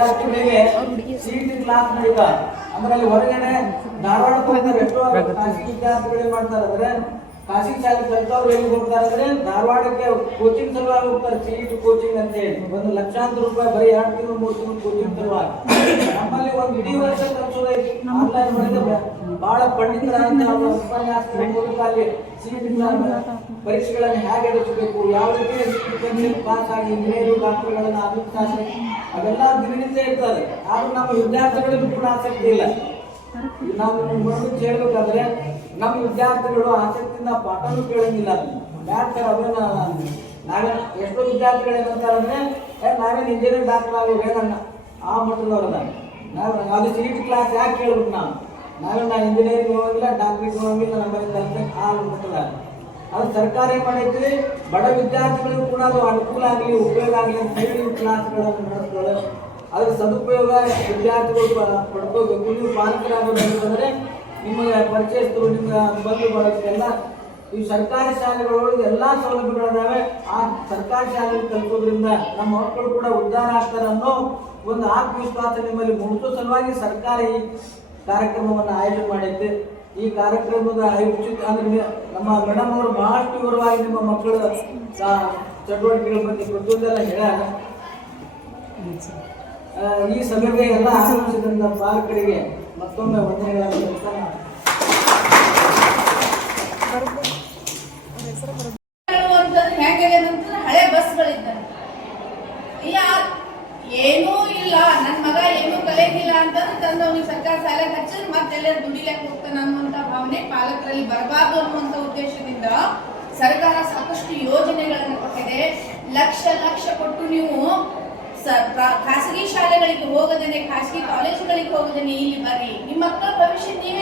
ವಿದ್ಯಾರ್ಥಿಗಳಿಗೆ CET class ನಡೀತ ಅಂದ್ರೆ ಅಲ್ಲಿ ಹೊರಗಡೆ ಧಾರವಾಡ ಹೋಗ್ತಾರೆ ಎಷ್ಟೋ ಖಾಸಗಿ ವಿದ್ಯಾರ್ಥಿಗಳು ಏನ್ ಮಾಡ್ತಾರೆ. ಅಂದ್ರೆ ಖಾಸಗಿ ಶಾಲೆ ಕಲಿತವ್ರು ಎಲ್ಲಿ ಹೋಗ್ತಾರೆ ಅಂದ್ರೆ ಧಾರವಾಡಕ್ಕೆ ಕೋಚಿಂಗ್ ಸಲುವಾಗಿ ಹೋಗ್ತಾರೆ ಸಿಇಟಿ ಕೋಚಿಂಗ್ ಅಂತ ಹೇಳಿ ಒಂದು ಲಕ್ಷಾಂತರ ರೂಪಾಯಿ ಬರೀ ಎರಡು ತಿಂಗಳು, ಮೂರು ತಿಂಗಳು ಕೋಚಿಂಗ್ ಸಲುವಾಗಿ ನಮ್ಮಲ್ಲಿ ಒಂದು ಇಡೀ ವರ್ಷ ಕಲಿಸೋದೈತಿ ಆನ್ಲೈನ್ ಮಾಡಿದ್ರೆ ಬಹಳ ಪಂಡಿತರಾದಂತ ಅವ್ರ ಉಪನ್ಯಾಸಕರ ಮೂಲಕ ಅಲ್ಲಿ ಸಿಇಟಿ ಪರೀಕ್ಷೆಗಳನ್ನು ಹೇಗೆ ಎದುರಿಸಬೇಕು, ಯಾವ ರೀತಿ ಪಾಸ್ ಆಗಿ ಇಂಜಿನಿಯರಿಂಗ್ ಡಾಕ್ಟರ್ಗಳನ್ನ ಅದೆಲ್ಲ ದಿನನಿತ್ಯ ಇರ್ತದೆ. ಆದ್ರೂ ನಮ್ಮ ವಿದ್ಯಾರ್ಥಿಗಳಿಗೂ ಕೂಡ ಆಸಕ್ತಿ ಇಲ್ಲ. ನಾವು ಮುಂದೆ ಹೇಳ್ಬೇಕಾದ್ರೆ ನಮ್ಮ ವಿದ್ಯಾರ್ಥಿಗಳು ಆಸಕ್ತಿಯಿಂದ ಪಾಠನೂ ಕೇಳಂಗಿಲ್ಲ. ಯಾಕೆ ಸರ್ ನಾವೇ ಎಷ್ಟೋ ವಿದ್ಯಾರ್ಥಿಗಳು ಏನಂತಾರಂದ್ರೆ ನಾವೇನು ಇಂಜಿನಿಯರಿಂಗ್ ಡಾಕ್ಟರ್ ಆಗೋದು ಏನನ್ನ? ಆ ಮಟ್ಟದವ್ರದ ಅದು ಸೀಟ್ ಕ್ಲಾಸ್ ಯಾಕೆ ಕೇಳ್ಬೇಕು ನಾವು? ನಾವೇನು ನಾವು ಇಂಜಿನಿಯರಿಂಗ್ ಹೋಗಿಲ್ಲ ಡಾಕ್ಟ್ರಿಗೆ ಹೋಗಂಗಿಲ್ಲ ನಮ್ಮಲ್ಲಿ ಆ ಮಟ್ಟದ. ಅದು ಸರ್ಕಾರ ಏನ್ ಮಾಡೈತಿ ಬಡ ವಿದ್ಯಾರ್ಥಿಗಳಿಗೂ ಕೂಡ ಅದು ಅನುಕೂಲ ಆಗಲಿ, ಉಪಯೋಗ ಆಗಲಿ ಅಂತ ಹೇಳಿ ಕ್ಲಾಸ್ಗಳನ್ನು ನಡೆಸ್ತಾರೆ ಅದ್ರ ಸದುಪಯೋಗ ವಿದ್ಯಾರ್ಥಿಗಳು ಪಡ್ಕೋಬೇಕು. ನೀವು ಪಾಲಕರಾಗಬೇಕಂದ್ರೆ ನಿಮಗೆ ಪರಿಚಯಿಸ್ತರು ನಿಮ್ಮ ಬಂಧು ಬರೋದಕ್ಕೆಲ್ಲ ಈ ಸರ್ಕಾರಿ ಶಾಲೆಗಳೊಳಗೆ ಎಲ್ಲ ಸೌಲಭ್ಯಗಳಿದಾವೆ. ಆ ಸರ್ಕಾರಿ ಶಾಲೆಯಲ್ಲಿ ತಲುಪೋದ್ರಿಂದ ನಮ್ಮ ಮಕ್ಕಳು ಕೂಡ ಉದ್ಧಾರ ಆಗ್ತಾರೆ ಅನ್ನೋ ಒಂದು ಆತ್ಮವಿಶ್ವಾಸ ನಿಮ್ಮಲ್ಲಿ ಮೂಡಿಸೋ ಸಲುವಾಗಿ ಸರ್ಕಾರ ಈ ಕಾರ್ಯಕ್ರಮವನ್ನು ಆಯೋಜನೆ ಮಾಡೈತೆ ಈ ಕಾರ್ಯಕ್ರಮದ ಐಚ್ಛಿಕ ಅಂದ್ರೆ ನಮ್ಮ ಮೇಡಮ್ ಅವರು ಬಹಳಷ್ಟು ವಿವರವಾಗಿ ನಿಮ್ಮ ಮಕ್ಕಳ ಚಟುವಟಿಕೆಗಳ ಬಗ್ಗೆ ಪ್ರತಿಯೊಂದೆಲ್ಲ ಆ, ಈ ಸಭೆಗೆ ಎಲ್ಲ ಆಗಮಿಸಿದಂತ ಪಾಲಕರಿಗೆ ಮತ್ತೊಮ್ಮೆ ವಂದನೆಗಳನ್ನು ಅಂತಂದ್ರೆ ಹಳೆ ಏನೂ ಇಲ್ಲ. ನನ್ನ ಮಗ ಏನೂ ಕಲಿಯಂಗಿಲ್ಲ ಅಂತಂದ್ರೆ ತಂದು ಅವ್ನಿಗೆ ಸರ್ಕಾರ ಸಾಲ ಹಚ್ಚಿದ್ರೆ ಮತ್ತೆ ಎಲ್ಲರೂ ದುಡಿಲಕ್ಕೆ ಹೋಗ್ತಾನೆ ಅನ್ನುವಂಥ ಭಾವನೆ ಪಾಲಕರಲ್ಲಿ ಬರಬಾರ್ದು ಅನ್ನುವಂಥ ಉದ್ದೇಶದಿಂದ ಸರ್ಕಾರ ಸಾಕಷ್ಟು ಯೋಜನೆಗಳನ್ನು ಕೊಟ್ಟಿದೆ. ಲಕ್ಷ ಲಕ್ಷ ಕೊಟ್ಟು ನೀವು ಖಾಸಗಿ ಶಾಲೆಗಳಿಗೆ ಹೋಗದೇನೆ ಖಾಸಗಿ ಕಾಲೇಜುಗಳಿಗೆ ಹೋಗದೇನೆ ಇಲ್ಲಿ ಬರ್ರಿ. ನಿಮ್ಮ ಮಕ್ಕಳ ಭವಿಷ್ಯ ನೀವೇ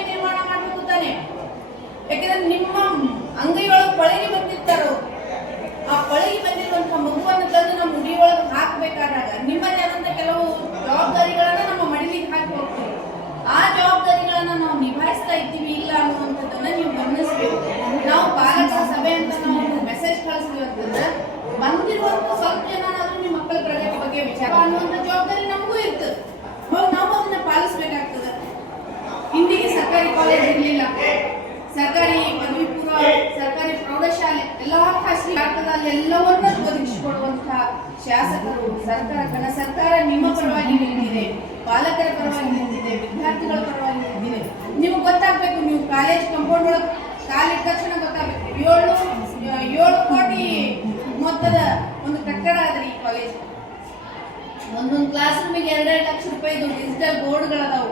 ಸರ್ಕಾರಿ ಕಾಲೇಜ್ ಇರಲಿಲ್ಲ. ಸರ್ಕಾರಿ ಪದವಿ ಪೂರ್ವ ಸರ್ಕಾರಿ ಪ್ರೌಢಶಾಲೆ, ಎಲ್ಲ ಖಾಸಗಿ ಭಾರತದಲ್ಲಿ ಎಲ್ಲವನ್ನ ಒದಗಿಸಿಕೊಡುವಂತಹ ಶಾಸಕರು ಸರ್ಕಾರ ಕಣ. ಸರ್ಕಾರ ನಿಮ್ಮ ಪರವಾಗಿ ನಿಂತಿದೆ, ಪಾಲಕರ ಪರವಾಗಿ ನಿಂತಿದೆ, ವಿದ್ಯಾರ್ಥಿಗಳ ಪರವಾಗಿ ನಿಂತಿದೆ. ನಿಮ್ಗೆ ಗೊತ್ತಾಗ್ಬೇಕು, ನೀವು ಕಾಲೇಜ್ ಕಂಪೌಂಡ್ ಒಳಗೆ ಕಾಲಿಟ್ಟ ತಕ್ಷಣ ಗೊತ್ತಾಗ್ಬೇಕು. ಏಳು ಏಳು ಕೋಟಿ ಮೊತ್ತದ ಒಂದು ಕಟ್ಟಡ ಅದ್ರಿ ಈ ಕಾಲೇಜ್ ಒಂದೊಂದು ಕ್ಲಾಸ್ ರೂಮಿಗೆ ಎರಡೆರಡು ಲಕ್ಷ ರೂಪಾಯಿದು ಡಿಜಿಟಲ್ ಬೋರ್ಡ್ಗಳದಾವು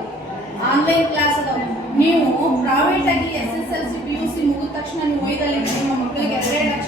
ಆನ್ಲೈನ್ ಕ್ಲಾಸ್ ಅದಾವು. ನೀವು ಪ್ರೈವೇಟ್ ಆಗಿ S S L C P U C ಮುಗಿದ ತಕ್ಷಣ ನೀವು ಒಯ್ದಲ್ಲಿ ನಿಮ್ಮ ಮಕ್ಕಳಿಗೆ ಎರಡೆರಡು